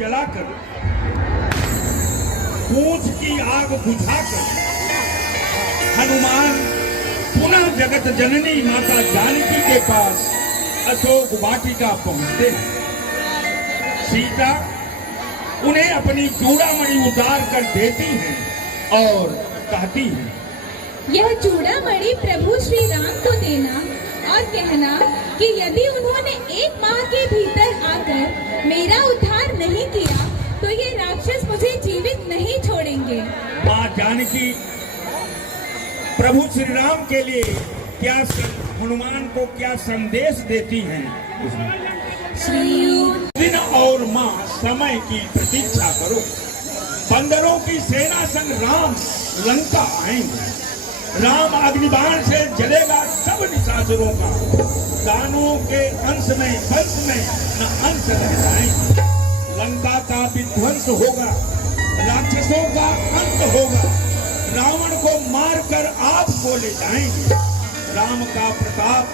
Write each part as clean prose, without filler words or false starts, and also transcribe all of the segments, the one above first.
जलाकर, पूंछ की आग बुझाकर हनुमान पुनः जगत जननी माता जानकी के पास अशोक वाटिका पहुंचते हैं। सीता उन्हें अपनी चूड़ामणि उतार कर देती हैं और कहती हैं, यह चूड़ामणि प्रभु श्री राम को देना और कहना कि यदि उन्होंने 1 माह के भीतर आकर मेरा उद्धार नहीं किया तो ये राक्षस मुझे जीवित नहीं छोड़ेंगे। माँ जानकी प्रभु श्री राम के लिए हनुमान को क्या संदेश देती हैं? दिन और माँ समय की प्रतीक्षा करो। बंदरों की सेना संग राम लंका आएंगे। राम अग्निबाण से जलेगा सब निशाचरों का। दानों के अंश में वंश में न अंश रह जाएंगे। लंका का विध्वंस होगा, राक्षसों का अंत होगा। रावण को मारकर आपको ले जाएंगे। राम का प्रताप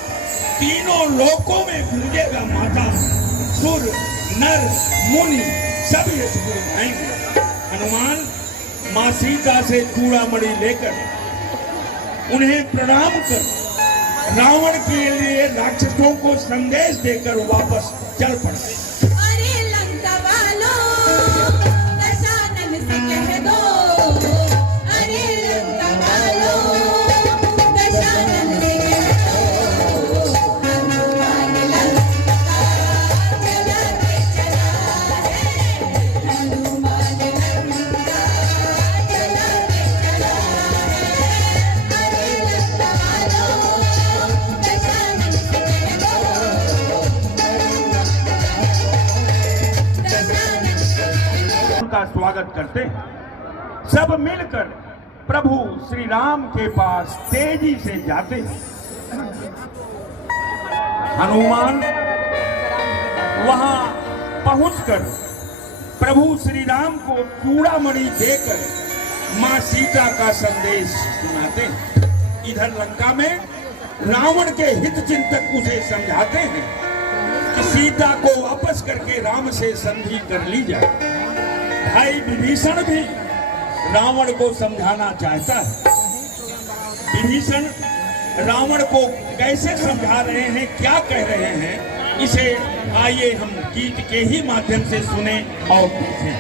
तीनों लोकों में गूंजेगा। माता सुर नर मुनि सब यश गाएंगे। हनुमान माँ सीता से चूड़ामणि लेकर उन्हें प्रणाम कर रावण के लिए राक्षसों को संदेश देकर वापस चल पड़े। अरे लंका वालों, दशानन से कह दो, अरे लंका वालों, दशानन से कह दो, हनुमान लंका जला के चला है, हनुमान लंका जला के चला है। अरे लंका वालों, दशानन से कह दो, उनका स्वागत करते हैं। सब मिलकर प्रभु श्री राम के पास तेजी से जाते हैं। हनुमान वहां पहुंचकर प्रभु श्री राम को चूड़ामणि देकर मां सीता का संदेश सुनाते हैं। इधर लंका में रावण के हित चिंतक उसे समझाते हैं कि सीता को वापस करके राम से संधि कर ली जाए। भाई विभीषण भी रावण को समझाना चाहता है। विभीषण रावण को कैसे समझा रहे हैं, क्या कह रहे हैं, इसे आइए हम गीत के ही माध्यम से सुने और देखें।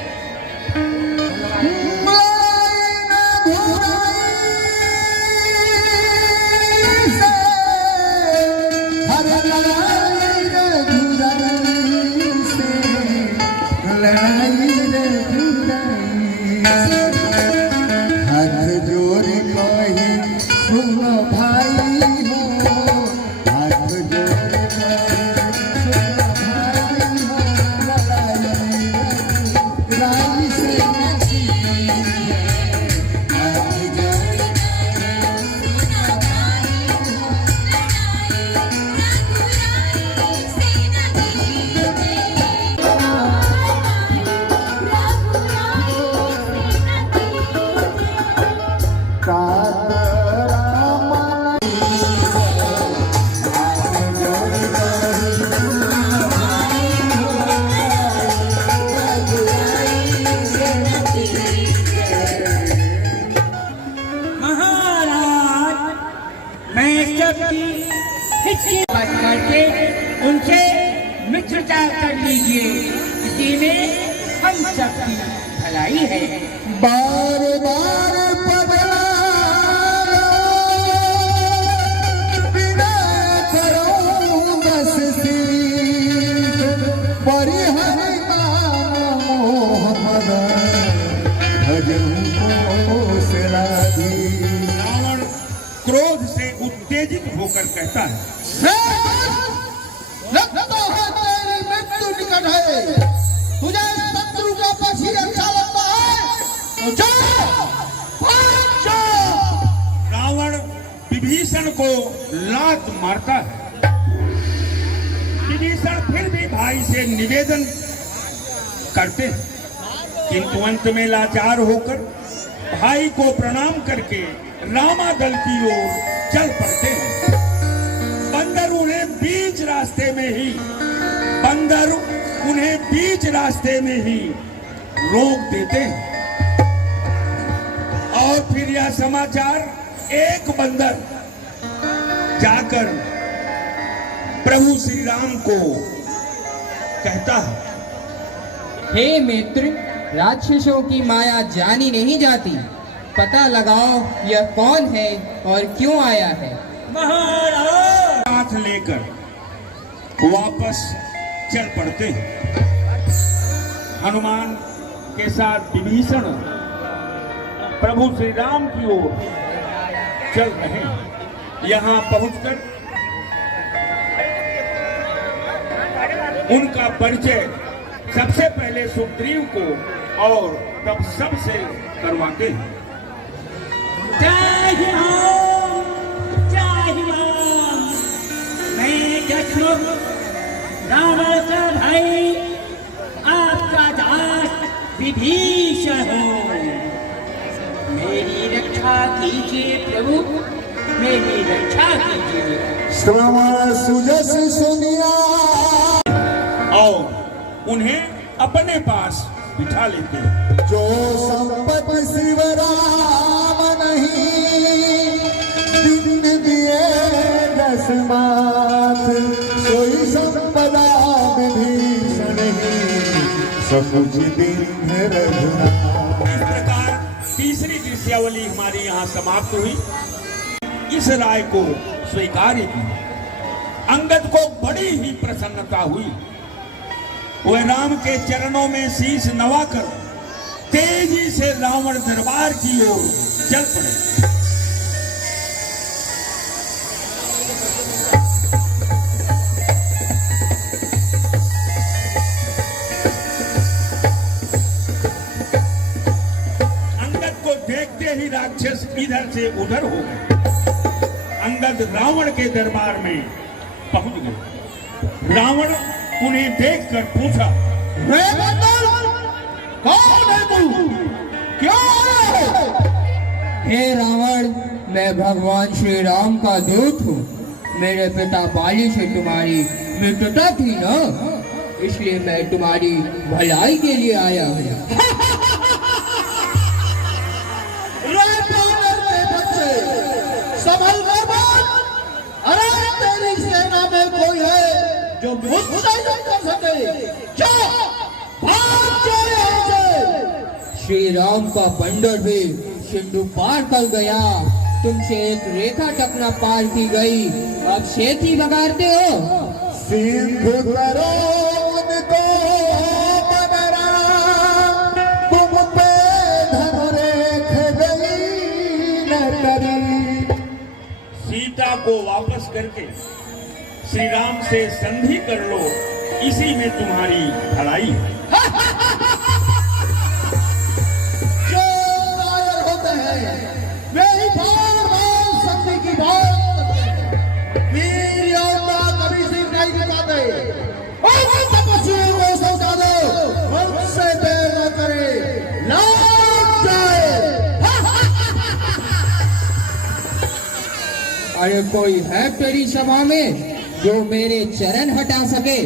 करके उनसे मित्रता कर लीजिए, इसी में हम सबकी भलाई है। बार बार पधारो बिना करो बस सीत परिहर मोहम्मद भजन को सिराधी। रावण क्रोध से उत्तेजित होकर कहता है, लगता है तेरी मृत्यु निकट है, तुझे शत्रु का पक्षी अच्छा लगता है तो जाओ। रावण विभीषण को लात मारता है। विभीषण फिर भी भाई से निवेदन करते हैं, किंतु अंत में लाचार होकर भाई को प्रणाम करके रामादल की ओर चल पड़ते हैं। बंदर उन्हें बीच रास्ते में ही रोक देते हैं। और फिर यह समाचार एक बंदर जाकर प्रभु श्री राम को कहता है, हे मित्र, राक्षसों की माया जानी नहीं जाती। पता लगाओ यह कौन है और क्यों आया है। साथ लेकर वापस चल पड़ते हैं। हनुमान के साथ विभीषण प्रभु श्री राम की ओर चल रहे हैं। यहाँ पहुंचकर उनका परिचय सबसे पहले सुग्रीव को और तब सबसे करवाते हैं। जय राम, जय राम। मैं दशरथ रावण का भाई आपका दास विभीषण हूँ। मेरी रक्षा कीजिए प्रभु, मेरी रक्षा कीजिए। श्रवण सुजस सुनिया। और उन्हें अपने पास बिठा लेते हैं। जो संपत्ति शिव राम नहीं, दिन दिए दस माथ, सोई संपदा विभीषण ही, सकुच दिन रघुनाथ। इस प्रकार तीसरी दृश्यावली हमारी यहाँ समाप्त हुई। इस राय को स्वीकार की। अंगद को बड़ी ही प्रसन्नता हुई। वह राम के चरणों में शीश नवाकर तेजी से रावण दरबार की ओर चल पड़े। अंगद को देखते ही राक्षस इधर से उधर हो गए। अंगद रावण के दरबार में पहुंच गए। रावण उन्हें देखकर पूछा, कौन है तू? क्यों आया है? हे रावण, मैं भगवान श्री राम का दूत हूँ। मेरे पिता बाली से तुम्हारी मित्रता थी ना, इसलिए मैं तुम्हारी भलाई के लिए आया हूँ। रे पागल के बच्चे, संभल कर बात। अरे तेरी सेना में कोई है जो मुझसे नहीं कर सके? क्या भाग जाओ यहाँ से। श्री राम का बंदर भी सिंधु पार कर गया। तुमसे एक रेखा तक न पार की गई, अब शेती बगाड़ते हो। सिंधु करो उनको मनरा, तुम पे धनुरेख गई न करी। सीता को वापस करके श्री राम से संधि कर लो, इसी में तुम्हारी भलाई है। जो कायर होते हैं वे ही बार-बार संधि की बात करते हैं। वीर योद्धा कभी सिर नहीं झुकाते। और तपस्वी को समझा दो, मुझसे देर न करे, लौट जाए। अरे कोई है तेरी सभा में जो मेरे चरण हटा सके?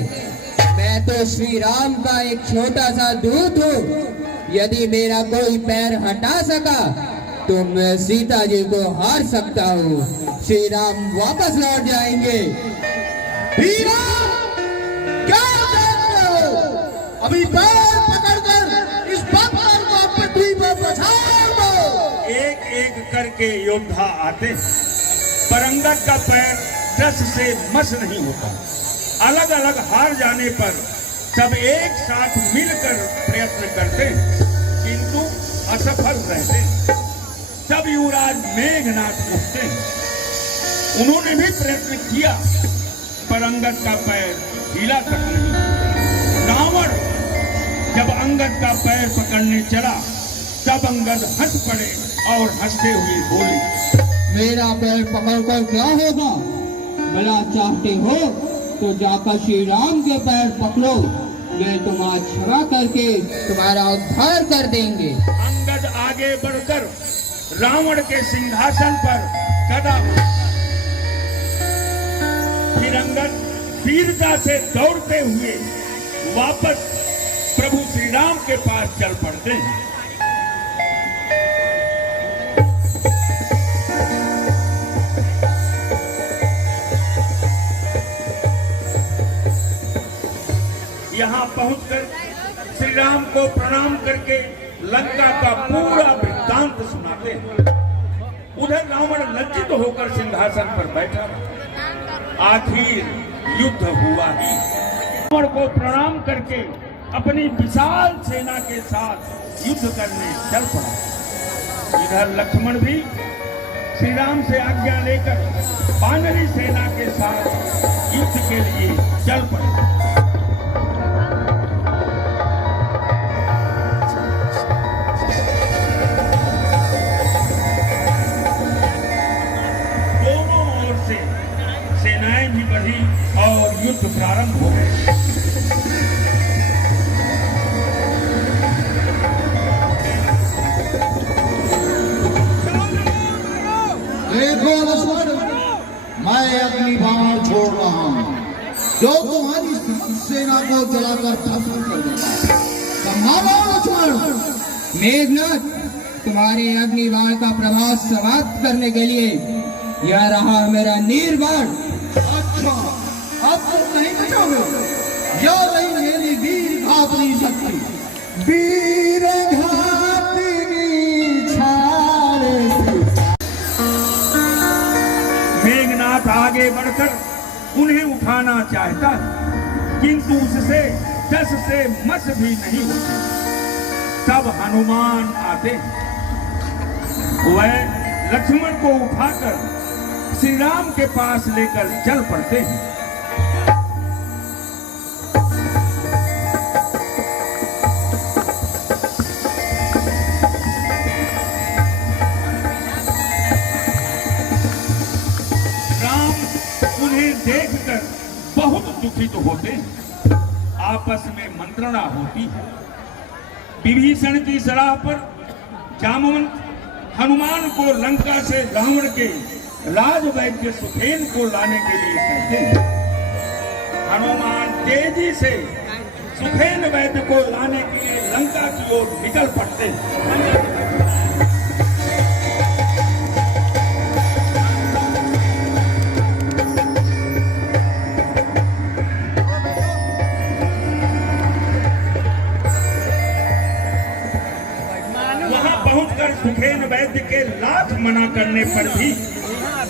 मैं तो श्री राम का एक छोटा सा दूत हूँ। यदि मेरा कोई पैर हटा सका तो मैं सीता जी को हार सकता हूँ। श्री राम वापस लौट जाएंगे। वीरा, क्या देखते हो? अभी पैर पकड़कर इस पत्थर को पृथ्वी पर पछाड़ दो। एक एक करके योद्धा आते हैं, पर अंगद का पैर दस से मस नहीं होता। अलग अलग हार जाने पर सब एक साथ मिलकर प्रयत्न करते हैं, किंतु असफल रहते हैं। तब युवराज मेघनाथ उठते हैं। उन्होंने भी प्रयत्न किया, पर अंगद का पैर हिला तक नहीं। रावण जब अंगद का पैर पकड़ने चला, तब अंगद हंस पड़े और हंसते हुए बोले, मेरा पैर पकड़कर क्या होगा? भला चाहते हो तो जाकर श्री राम के पैर पकड़ो, वे तुम्हारा क्षमा करके तुम्हारा उद्धार कर देंगे। अंगद आगे बढ़कर रावण के सिंहासन पर कदम, फिर अंगद वीरता से दौड़ते हुए वापस श्री राम के पास चल पड़ते हैं। यहाँ पहुंचकर श्री राम को प्रणाम करके लंका का पूरा वृत्तांत सुनाते हैं। उधर रावण लज्जित होकर सिंहासन पर बैठा। आखिर युद्ध हुआ ही। रावण को प्रणाम करके अपनी विशाल सेना के साथ युद्ध करने चल पड़ा। इधर लक्ष्मण भी श्री राम से आज्ञा लेकर वानरी सेना के साथ युद्ध के लिए चल पड़े। सेनाएं भी बढ़ी और युद्ध प्रारंभ हो गए। देखो लक्ष्मण, मैं अपनी बाण छोड़ रहा हूं जो तुम्हारी सेना को जलाकर ध्वस्त कर देगा। संभालो लक्ष्मण। मेघनाथ, तुम्हारे अग्निबाण का प्रभाव समाप्त करने के लिए यह रहा मेरा नीरबाण। अच्छा, अब तुम नहीं बचोगे। यह रही मेरी वीर घातनी शक्ति। वीर घातनी छाड़। मेघनाथ आगे बढ़कर उन्हें उठाना चाहता है, किंतु उससे जस से मस भी नहीं होती। तब हनुमान आते हैं। वह लक्ष्मण को उठाकर श्री राम के पास लेकर चल पड़ते हैं। राम उन्हें देखकर बहुत दुखित होते हैं। आपस में मंत्रणा होती है। विभीषण की सलाह पर जामवंत हनुमान को लंका से रावण के राजवैद्य सुखेन को लाने के लिए कहते हैं। हनुमान तेजी से सुखेन वैद्य को लाने के लिए लंका की ओर निकल पड़ते हैं। वहां पहुंचकर सुखेन वैद्य के लाख मना करने पर भी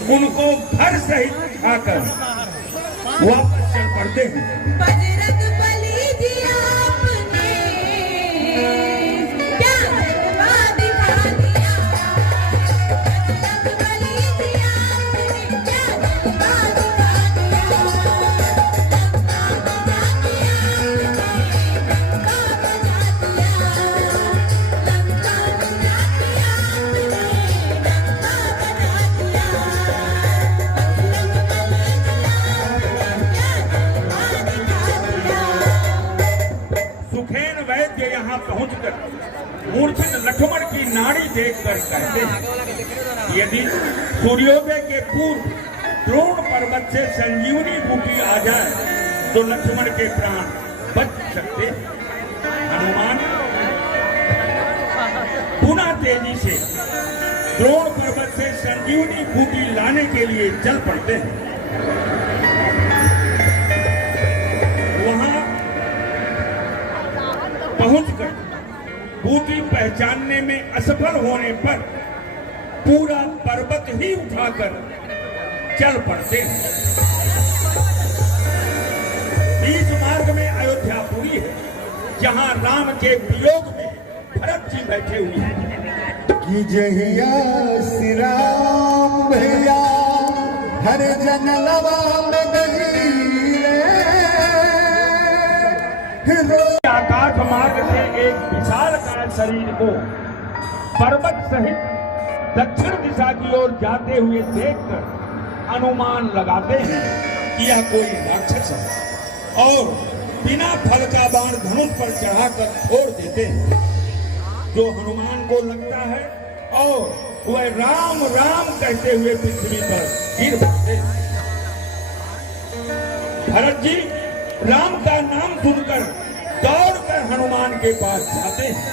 उनको घर सहित उठाकर वापस चल पड़ते हैं। बजरंग बली जी आपने क्या जलवा दिखा दिया। बजरंग बली जी आपने क्या जलवा दिखा दिया। लंका बजा दिया यहाँ पहुंचकर मूर्छित लक्ष्मण की नाड़ी देखकर कहते हैं, यदि सूर्योदय के पूर्व द्रोण पर्वत से संजीवनी बूटी आ जाए तो लक्ष्मण के प्राण बच सकते हैं। हनुमान पुनः तेजी से द्रोण पर्वत से संजीवनी बूटी लाने के लिए चल पड़ते हैं। वहां पहुंचकर बूटी पहचानने में असफल होने पर पूरा पर्वत ही उठाकर चल पड़ते हैं। बीच मार्ग में अयोध्यापुरी है, जहां राम के वियोग में भरत जी बैठे हुए हैं। कि जहिया श्री राम भैया हर जंगलवा में गहीरे आकाश मार्ग से एक विशालकाय शरीर को पर्वत सहित दक्षिण दिशा की ओर जाते हुए देखकर अनुमान लगाते हैं कि यह कोई राक्षस है और बिना फल का बाण धनुष पर चढ़ाकर छोड़ देते हैं, जो हनुमान को लगता है और वह राम राम कहते हुए पृथ्वी पर गिर पड़ते हैं। भरत जी राम का नाम सुनकर दौड़कर हनुमान के पास जाते हैं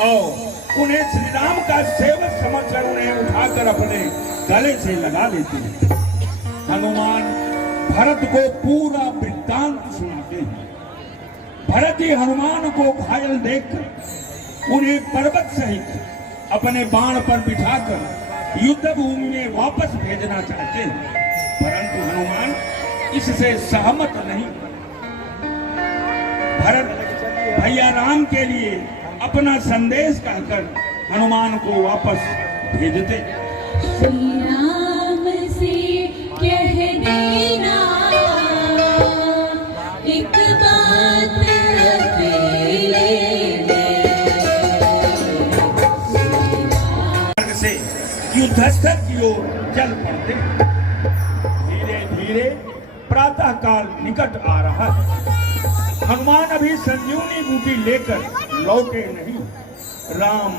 और उन्हें श्री राम का सेवक समझकर उन्हें उठाकर अपने गले से लगा लेते हैं। हनुमान भरत को पूरा वृत्तांत सुनाते हैं। भरत ही हनुमान को घायल देखकर उन्हें पर्वत सहित अपने बाण पर बिठाकर युद्ध भूमि में वापस भेजना चाहते हैं, परंतु हनुमान इससे सहमत नहीं। भरत भैया राम के लिए अपना संदेश कहकर हनुमान को वापस भेजते। श्री राम से कह देना एक बात अकेले से युद्धस्थल की ओर चल पड़ते। धीरे धीरे प्रातः काल निकट आ रहा है। हनुमान अभी संजीवनी बूटी लेकर लौटे नहीं। राम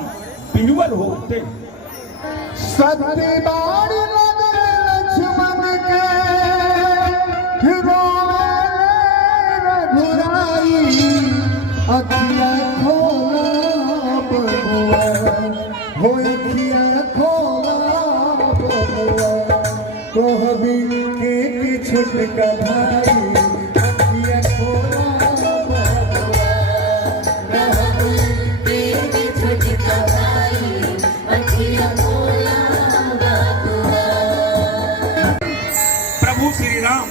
विह्वल होते। सत्य बाण लगे लक्ष्मण के, रोए रघुराई, अखियाँ खोला बबुआ, होई अखियाँ खोला बबुआ, कहबी के छुटका भाई, अखियाँ खोला बबुआ, कहबी के छुटका भाई, अखियाँ खोला बबुआ। प्रभु श्री राम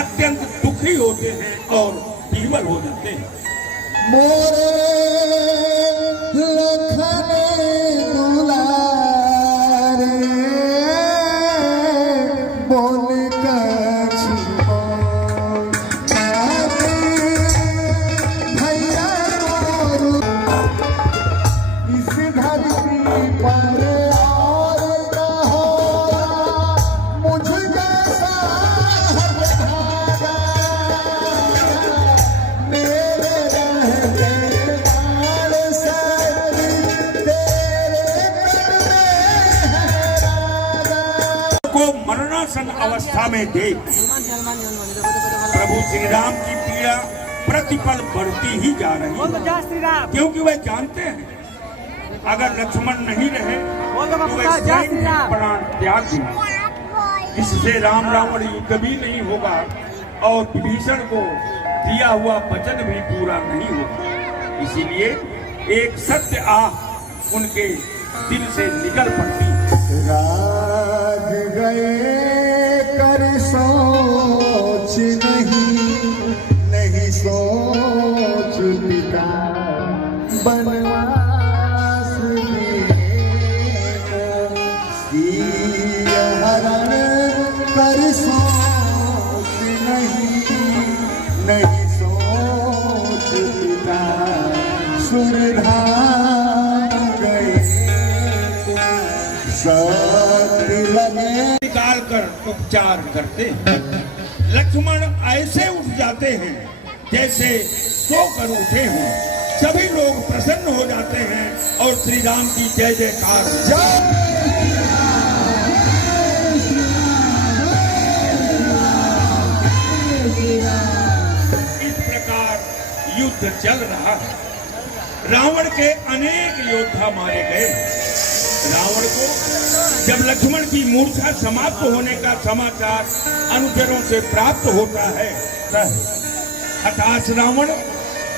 अत्यंत दुखी होते हैं और विह्वल हो जाते हैं। मोरे लखने दुलारे, बोल कछु भैया मोरू, इस धरती पर और न होगा मुझ जैसा भागा, मेरे रहते लाल सती, तेरे कर में है राजा। को मरणासन अवस्था में देख प्रभु श्री राम की पीड़ा प्रतिपल बढ़ती ही जा रही है, क्योंकि वे जानते हैं अगर लक्ष्मण नहीं रहे तो वे स्वयं ही प्राण त्याग देंगे। इससे राम रावण युद्ध भी नहीं होगा और विभीषण को दिया हुआ वचन भी पूरा नहीं होगा। इसीलिए एक सत्य आह उनके दिल से निकल पड़ती है। राज गए कर सोच नहीं सोच पिता, बनवास दिए हरण कर सोच नहीं सोच पिता, सुरधार गए सत्य लगे। निकाल कर उपचार करते हैं। लक्ष्मण ऐसे उठ जाते हैं जैसे सोकर उठे हों। सभी लोग प्रसन्न हो जाते हैं और श्री राम की जय जयकार। इस प्रकार युद्ध चल रहा है। रावण के अनेक योद्धा मारे गए। रावण को जब लक्ष्मण की मूर्छा समाप्त होने का समाचार अनुचरों से प्राप्त होता है, तब हताश रावण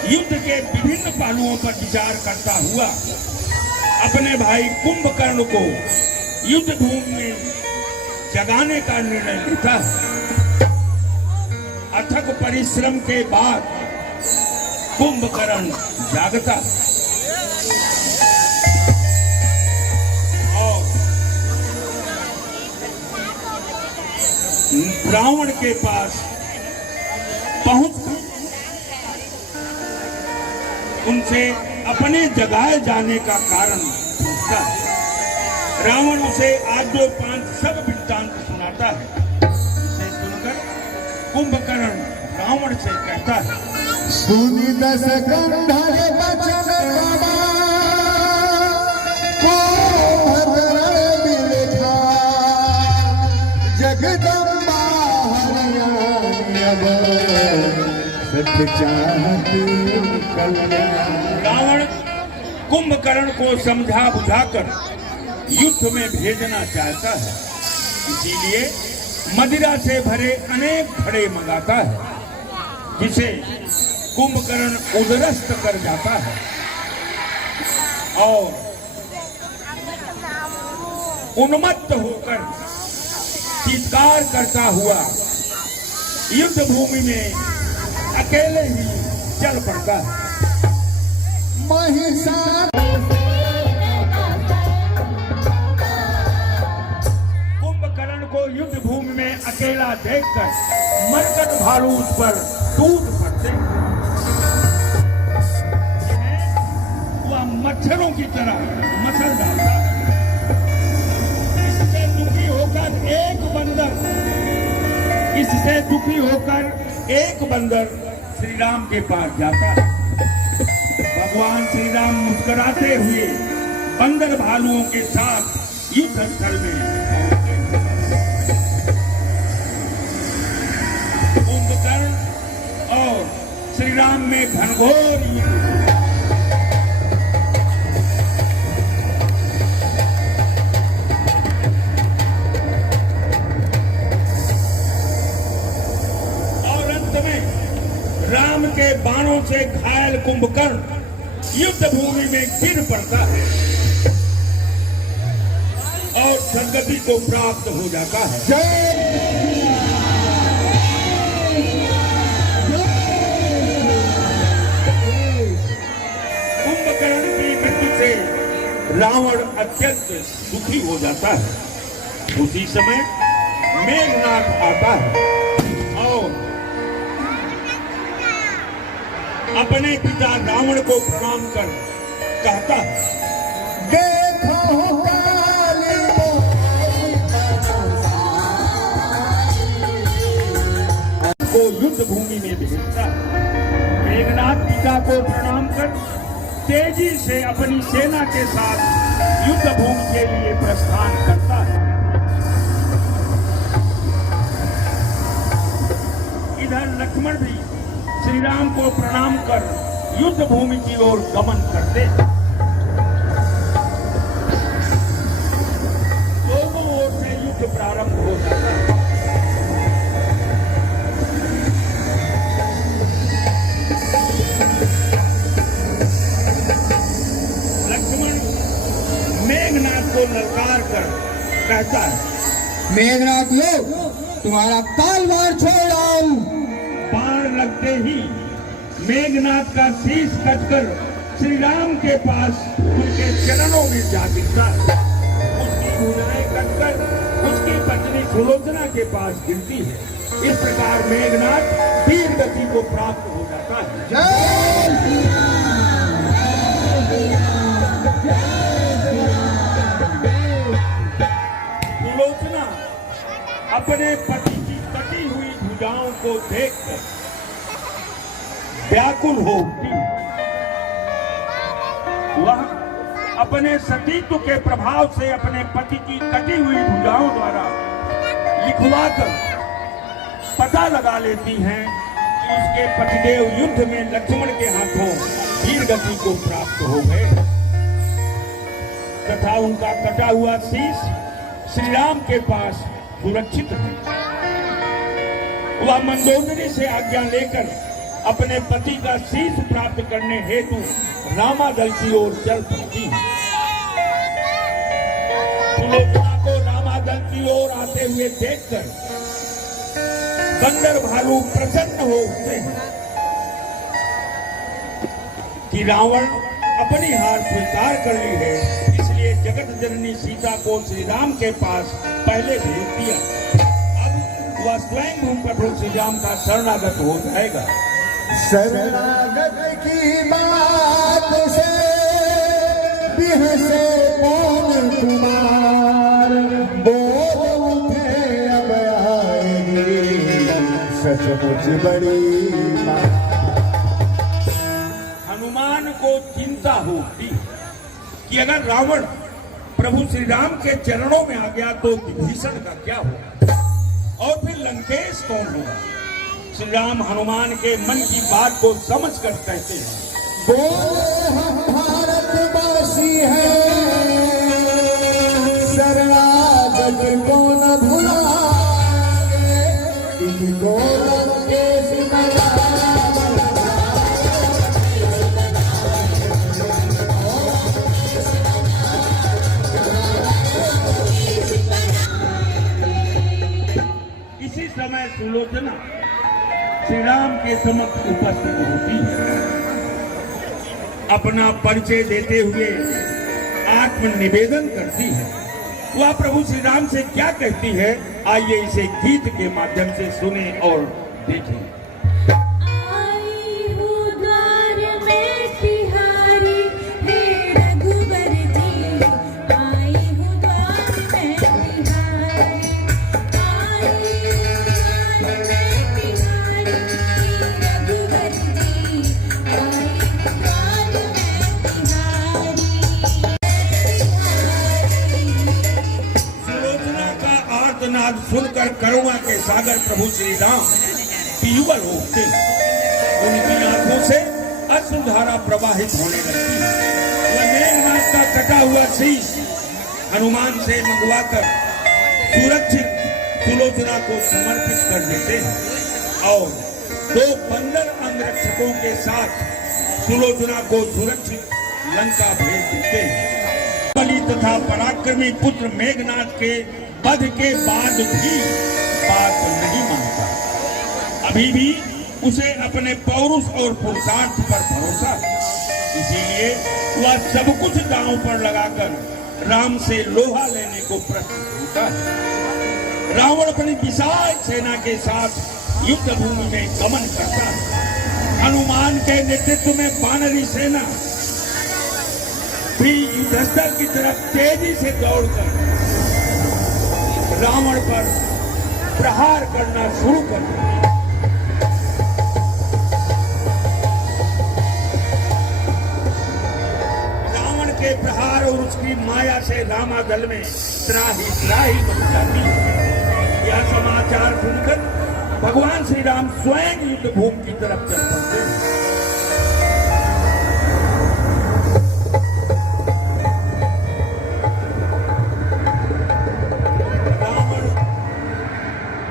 युद्ध के विभिन्न पहलुओं पर विचार करता हुआ अपने भाई कुंभकर्ण को युद्ध भूमि में जगाने का निर्णय लेता है। अथक परिश्रम के बाद कुंभकर्ण जागता है और रावण के पास पहुंचकर उनसे अपने जगाए जाने का कारण पूछता है। रावण उसे आद्योपांत सब वृत्तांत सुनाता है। इसे सुनकर कुंभकर्ण रावण से कहता है, सुनि दस कंधर बचन बाबा, को भद्रण बिलखा, जगदम्बा हरियाणा सच चाहती कल्याण। रावण कुंभकर्ण को समझा बुझाकर युद्ध में भेजना चाहता है, इसीलिए मदिरा से भरे अनेक घड़े मंगाता है, जिसे कुंभकर्ण उदरस्त कर जाता है और उन्मत्त होकर चित्कार करता हुआ युद्ध भूमि में अकेले ही चल पड़ता है। महिषासुर कुंभकर्ण को युद्ध भूमि में अकेला देखकर मरकट भालू उस पर टूट पड़ते हैं। वह मच्छरों की तरह मच्छर डालता है। इससे दुखी होकर एक बंदर श्री राम के पास जाता है। भगवान श्री राम मुस्कुराते हुए बंदर भालुओं के साथ युद्ध स्थल में कुंभकर्ण और श्री राम में घनघोर युद्ध। राम के बाणों से घायल कुंभकर्ण युद्ध भूमि में गिर पड़ता है और सदगति को प्राप्त हो जाता है। कुंभकर्ण की मृत्यु से रावण अत्यंत दुखी हो जाता है। उसी समय मेघनाथ आता है और अपने पिता रावण को प्रणाम कर कहता है, देखो को युद्ध भूमि में भेजता है। मेघनाथ पिता को प्रणाम कर तेजी से अपनी सेना के साथ युद्ध भूमि के लिए प्रस्थान करता है। इधर लक्ष्मण भी श्री राम को प्रणाम कर युद्ध भूमि की ओर गमन करते। दोनों ओर से युद्ध प्रारंभ हो जाता है। लक्ष्मण मेघनाथ को ललकार कर कहता है, मेघनाथ लो, तुम्हारा तलवार छोड़ आओ। बाण लगते ही मेघनाथ का शीश कटकर श्री राम के पास उनके चरणों में जा गिरता है। उसकी भुजाएं कटकर उसकी पत्नी सुलोचना के पास गिरती है। इस प्रकार मेघनाथ वीर गति को प्राप्त हो जाता है। सुलोचना अपने पति की कटी हुई भुजाओं को देखकर व्याकुल हो उठती। वह अपने सतीत्व के प्रभाव से अपने पति की कटी हुई भुजाओं द्वारा लिखवाकर पता लगा लेती हैं कि उसके पतिदेव युद्ध में लक्ष्मण के हाथों वीर गति को प्राप्त हो गए तथा उनका कटा हुआ शीश श्री राम के पास सुरक्षित है। वह मंदोदरी से आज्ञा लेकर अपने पति का शीश प्राप्त करने हेतु रामादल की ओर चल पड़ती है। सुलोचना को रामादल की ओर आते हुए देखकर बंदर भालू प्रसन्न हो उठते हैं कि रावण अपनी हार स्वीकार कर ली है, इसलिए जगत जननी सीता को श्री राम के पास पहले भेज दिया। अब वह स्वयं प्रभु श्री राम का शरणागत हो जाएगा। शरणागत की बात से बिहसे कौन कुमार, बोल उठे अब आएगी सचमुच बड़ी बात। हनुमान को चिंता होती कि अगर रावण प्रभु श्री राम के चरणों में आ गया तो विभीषण का क्या होगा और फिर लंकेश कौन होगा। श्री राम हनुमान के मन की बात को समझकर कहते हैं, बोले हम भारतवासी हैं, शरणागत को न भुलाएंगे, इनको लंकेश बना इसी समय सुलोचना श्री राम के समक्ष उपस्थित होती है। अपना परिचय देते हुए आत्मनिवेदन करती है। वह प्रभु श्री राम से क्या कहती है, आइए इसे गीत के माध्यम से सुने और देखें। आई हूँ द्वार में तिहारी, हे रघुबर जी। आई हूँ द्वार में तिहारी, आई हूँ द्वार में तिहारी, हे रघुबर जी। आई हूँ द्वार सुलोचना का आर्तनाद सुनकर करुणा के सागर प्रभु श्री राम विह्वल हो उठते। उनकी आंखों से अश्रुधारा प्रवाहित होने लगती है। वह मेघनाथ का कटा हुआ शीश हनुमान से मंगवाकर सुरक्षित सुलोचना को समर्पित कर देते हैं और 2 बंदर अंगरक्षकों के साथ सुलोचना को सुरक्षित लंका भेज देते हैं। बलि तथा पराक्रमी पुत्र मेघनाथ के वध के बाद भी बात नहीं मानता। अभी भी उसे अपने पौरुष और पुरुषार्थ पर भरोसा है। इसीलिए वह सब कुछ दांव पर लगाकर राम से लोहा लेने को प्रस्तुत होता है। रावण अपनी विशाल सेना के साथ युद्ध भूमि में गमन करता है। हनुमान के नेतृत्व में वानरी सेना भी युद्धस्थल की तरफ तेजी से दौड़कर रावण पर प्रहार करना शुरू कर दिया। रावण के प्रहार और उसकी माया से रामादल में त्राही त्राही बन जाती है। यह समाचार सुनकर भगवान श्री राम स्वयं युद्ध भूमि की तरफ चल पड़ते हैं।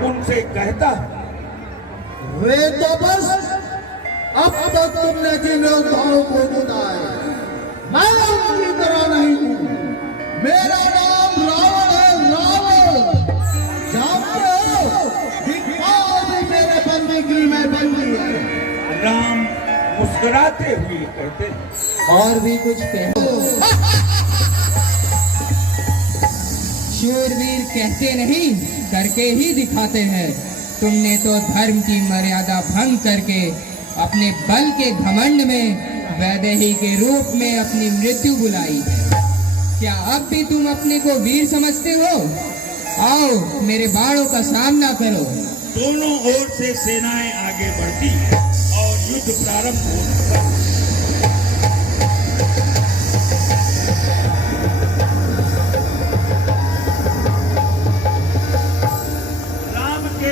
उनसे कहता है, वे तो बस अब तक तुमने जिन योद्धाओं को बताया, मैं उनकी तरह नहीं हूँ। मेरा नाम रावण है, रावण। जानते हो, धिक्कार भी मेरे बंदी की मैं बंदी है। राम मुस्कुराते हुए कहते हैं, और भी कुछ कहो। शूरवीर कहते नहीं, करके ही दिखाते हैं। तुमने तो धर्म की मर्यादा भंग करके अपने बल के घमंड में वैदेही के रूप में अपनी मृत्यु बुलाई। क्या अब भी तुम अपने को वीर समझते हो? आओ मेरे बाणों का सामना करो। दोनों ओर से सेनाएं आगे बढ़ती हैं और युद्ध प्रारंभ हो जाता है।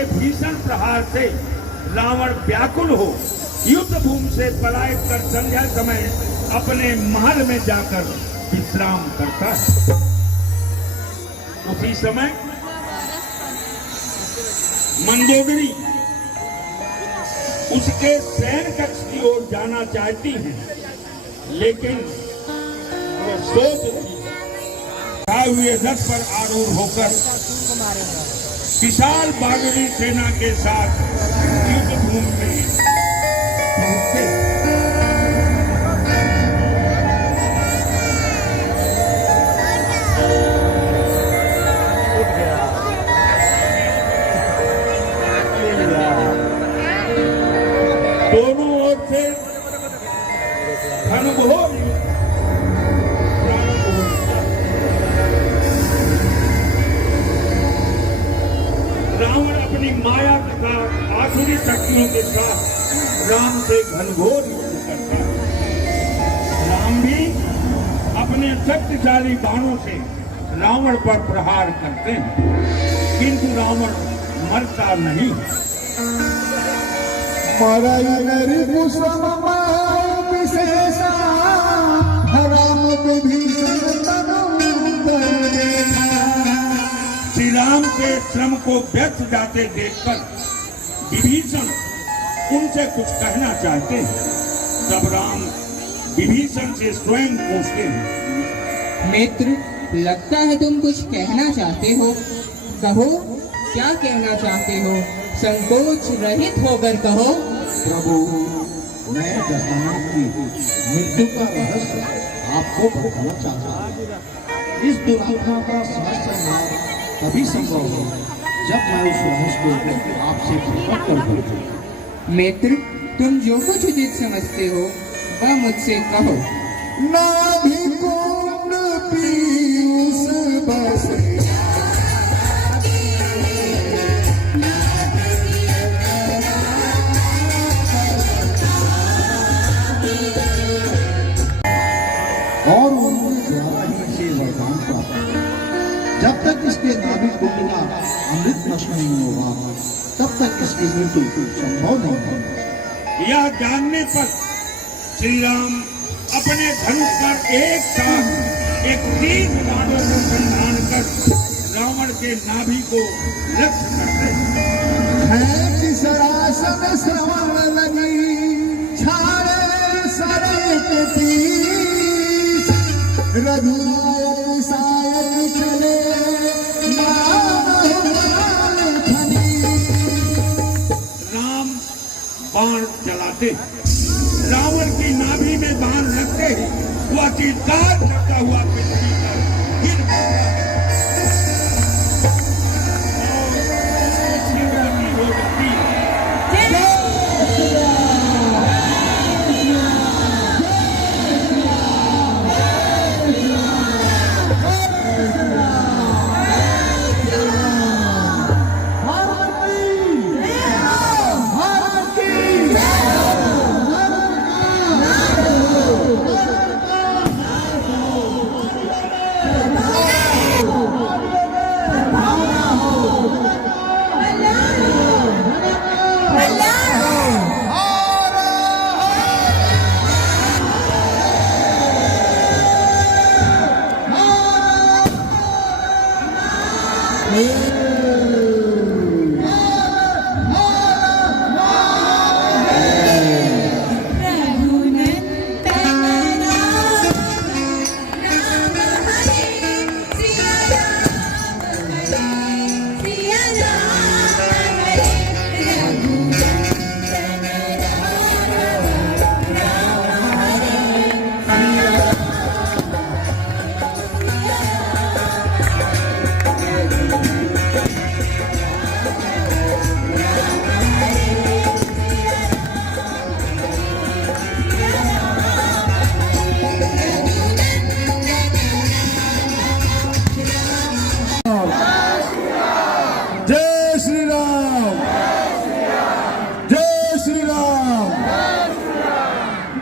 भीषण प्रहार से रावण व्याकुल हो युद्ध भूमि से पलायन कर संध्या समय अपने महल में जाकर विश्राम करता है। उसी समय मंदोदरी उसके शयन कक्ष की ओर जाना चाहती है, लेकिन वो सोच रही हुए रथ पर आरूढ़ होकर विशाल बागरी सेना के साथ युद्ध भूमि में पहुंचते। दोनों ओर से घनघोर रावण अपनी माया तथा आसुरी शक्तियों के साथ राम से घनघोर युद्ध करता है। राम भी अपने शक्तिशाली बाणों से रावण पर प्रहार करते हैं, किंतु रावण मरता नहीं। मरई कुसुम विशेषा राम विभीषण तनु देखा। श्री राम के श्रम को व्यर्थ जाते देखकर विभीषण उनसे कुछ कहना चाहते हैं। तब राम विभीषण से स्वयं पूछते हैं, मित्र, लगता है तुम कुछ कहना चाहते हो। कहो, क्या कहना चाहते हो? संकोच रहित होकर कहो। प्रभु, मैं दशरथ की मृत्यु का रहस्य आपको बताना चाहता हूँ। इस दुरात्मा का सहस्त्र लाभ तभी संभव है जब मैं उस रहस्य को आपसे प्रकट कर दूं। मित्र, तुम जो कुछ उचित समझते हो वह मुझसे कहो। नाभि कुंड पीयूष बसे और उनके द्वारा ही से वरदान प्राप्त हुआ। जब तक इसके नाभि कुंड का अमृत नष्ट नहीं होगा तब तक इसकी मृत्यु संभव नहीं होगी। यह जानने पर श्री राम अपने धनुष पर एक साथ एक तीर बाणों को संधान कर रावण के नाभि को लक्ष्य करते हैं। सरासन श्रवण लगी छाड़े सरे तीस रघुनायक सायक चले राम बाण चलाते, रावण की नाभि में बाण लगते ही वह चित्कार करता हुआ पृथ्वी पर गिर पड़ता और उसकी मृत्यु हो जाती है।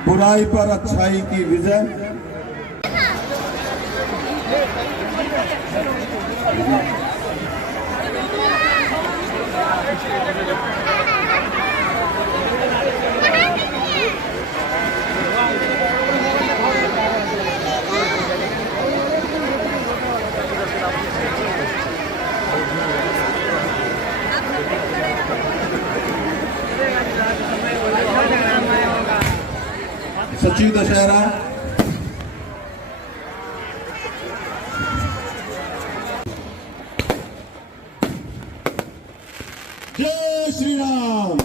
बुराई पर अच्छाई की विजय। सचिव दशहरा जय श्री राम,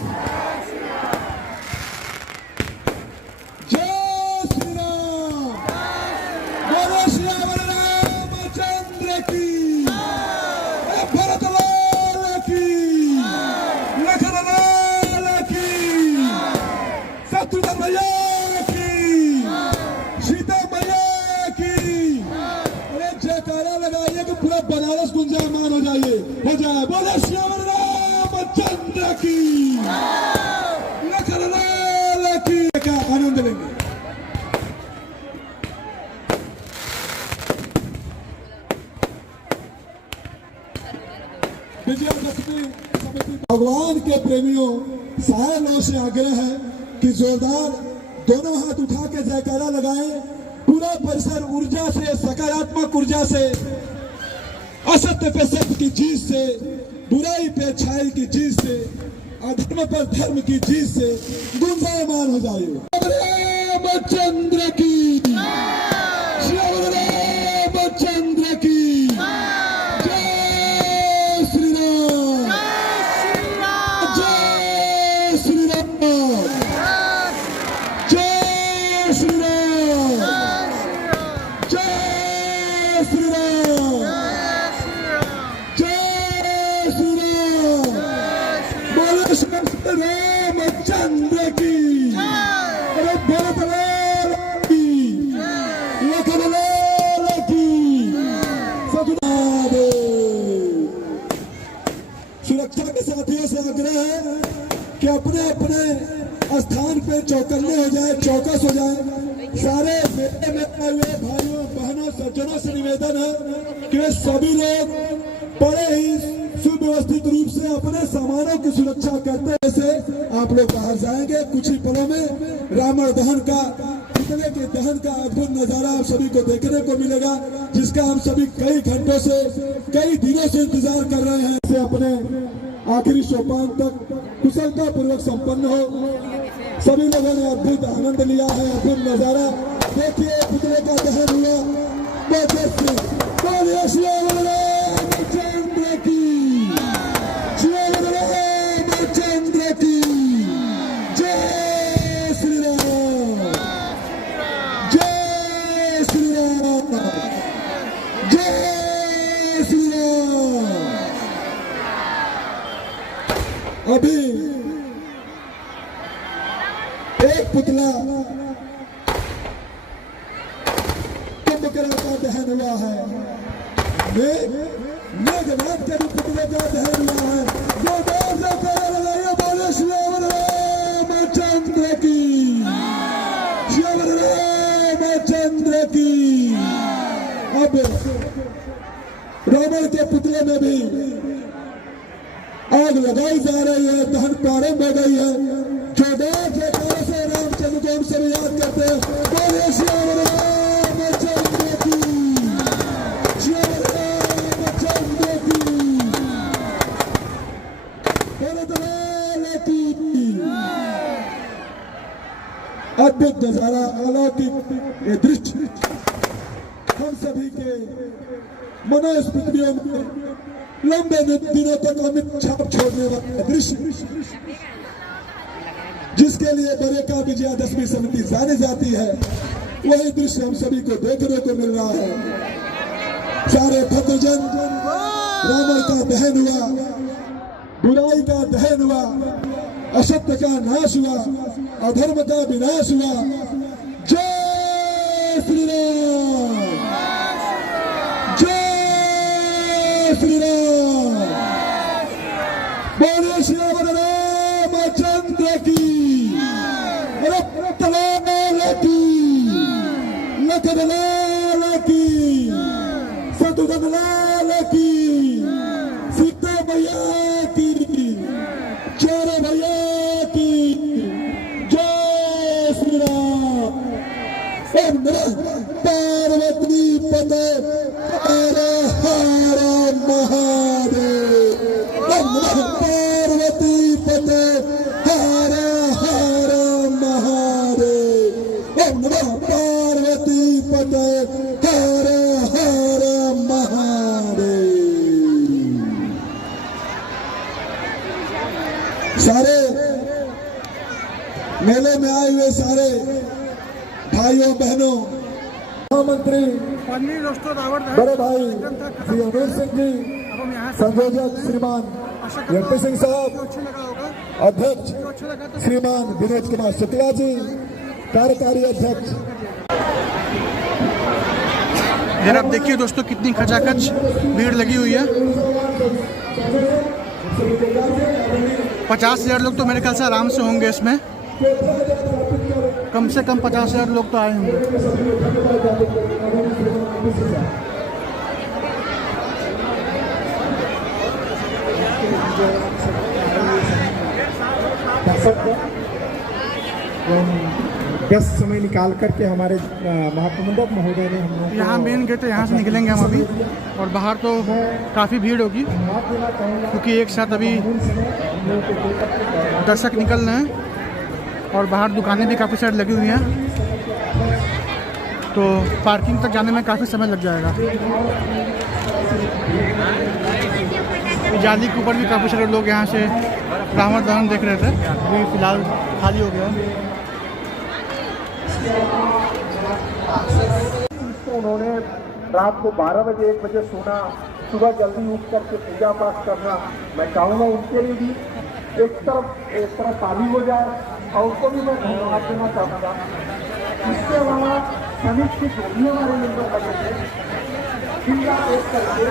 जय श्री राम। बोलो श्यामल रामचंद्र की, भरत लाल की, लखन लाल की, शत्रुघ्न भैया पूरा बनारस गुंजायमान हो जाए। बोले श्यामल रामचंद्र की, लखन लाल की। का आनंद लेंगे। विजयादशमी समिति भगवान के प्रेमियों सारे लोगों से आग्रह है कि जोरदार दोनों हाथ उठा के जयकारा लगाएं। पूरा परिसर ऊर्जा से, सकारात्मक ऊर्जा से, असत्य पे सत्य की जीत से, बुराई पे अच्छाई की जीत से, अधर्म पर धर्म की जीत से गुंजायमान हो जाए। रामचंद्र की, रामचंद्र की जय श्री राम, जय श्री राम, जय श्री राम, जय श्री राम, जय श्री राम। बोलो श्री रामचंद्र की, अरे भरत लाल की, लखन लाल की, सतनाम। सुरक्षा के साथियों से आग्रह है कि अपने अपने स्थान पे चौकन्ने हो जाए, चौकस हो जाए। सारे मेले में आए हुए भाइयों बहनों सज्जनों से निवेदन है कि वे सभी लोग बड़े ही सुव्यवस्थित रूप से अपने सामानों की सुरक्षा करते से आप लोग बाहर जाएंगे। कुछ ही पलों में रावण दहन का, पुतले के दहन का अद्भुत नजारा आप सभी को देखने को मिलेगा, जिसका हम सभी कई घंटों से, कई दिनों से इंतजार कर रहे हैं। से अपने आखिरी सोपान तक कुशलता पूर्वक संपन्न हो। सभी लोगों ने अद्भुत आनंद लिया है, अद्भुत नजारा देखिए। पुतले का दहन हुआ, बोलिए श्री रामचंद्र की, श्री रामचंद्र की जय श्री राम, जय श्री राम, जय श्री राम। अभी एक पुतला कुंभकर्ण का दहन हुआ है, मेघनाथ के भी पुतले का दहन हुआ है। जो देश बोले श्री रामचंद्र की, श्री रामचंद्र की। अब रावण के पुतले में भी आग लगाई जा रही है, दहन प्रारंभ हो गई है। जो देश से रामचंद्र को हम सभी याद करते हैं, बोले श्री रामचंद्र की, श्री रामचंद्र की, भरत लाल की। अद्भुत नजारा, अलौकिक ये दृश्य हम सभी के मनोस्मृतियों में लंबे दिनों तक अमित छाप छोड़ने वाला दृश्य, जिसके लिए बरेका विजयादशमी समिति जानी जाती है, वही दृश्य हम सभी को देखने को मिल रहा है। सारे भक्तजन, रावण का दहन हुआ, बुराई का दहन हुआ, असत्य का नाश हुआ, अधर्म का विनाश हुआ। जय श्री राम, जय श्री राम। बोलिए श्री रामचंद्र की, लाल की, लखन लाल की, शत्रुघ्न लाल की, सीता मैया की, चारों भैया की जय श्री राम। पार्वती पते हर हर महादेव, पार्वती पते हर हर महादेव, पार्वती पते हर हर महादेव। सारे मेले में आए हुए सारे भाइयों बहनों, महामंत्री बड़े भाई श्री अनिल सिंह जी, संयोजक श्रीमान व्यक्ति सिंह साहब, अध्यक्ष श्रीमान विनोद कुमार शुक्ला जी, कार्यकारी अध्यक्ष। यार आप देखिए दोस्तों कितनी खचाखच भीड़ लगी हुई है। 50,000 लोग तो मेरे ख्याल से आराम से होंगे इसमें, कम से कम 50,000 लोग तो आए होंगे। अवसर को व्यस्त समय निकाल करके हमारे महाप्रबंधक महोदय ने हम लोगों को यहाँ मेन गेट है, यहाँ से निकलेंगे हम अभी। और बाहर तो काफ़ी भीड़ होगी क्योंकि एक साथ अभी दर्शक निकल रहे हैं और बाहर दुकानें भी काफ़ी सारी लगी हुई हैं, तो पार्किंग तक जाने में काफ़ी समय लग जाएगा। जाली के ऊपर भी काफ़ी सारे लोग यहाँ से रावण दहन देख रहे थे, अभी फिलहाल खाली हो गया है। उन्होंने रात को 12 बजे 1 बजे सोना, सुबह जल्दी उठ करके पूजा पाठ करना, मैं चाहूँगा उनके लिए भी एक तरफ शादी हो जाए और उनको भी मैं धन्यवाद देना चाहूँगा। इसके अलावा समिति के जो भी हमारे मेंबर लगे थे, जिनका एक करके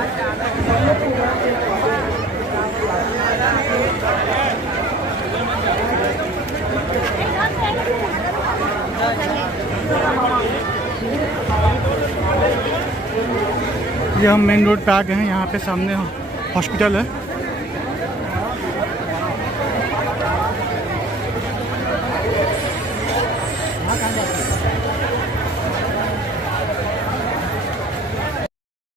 ये हम मेन रोड पे आ गए हैं। यहाँ पे सामने हॉस्पिटल है।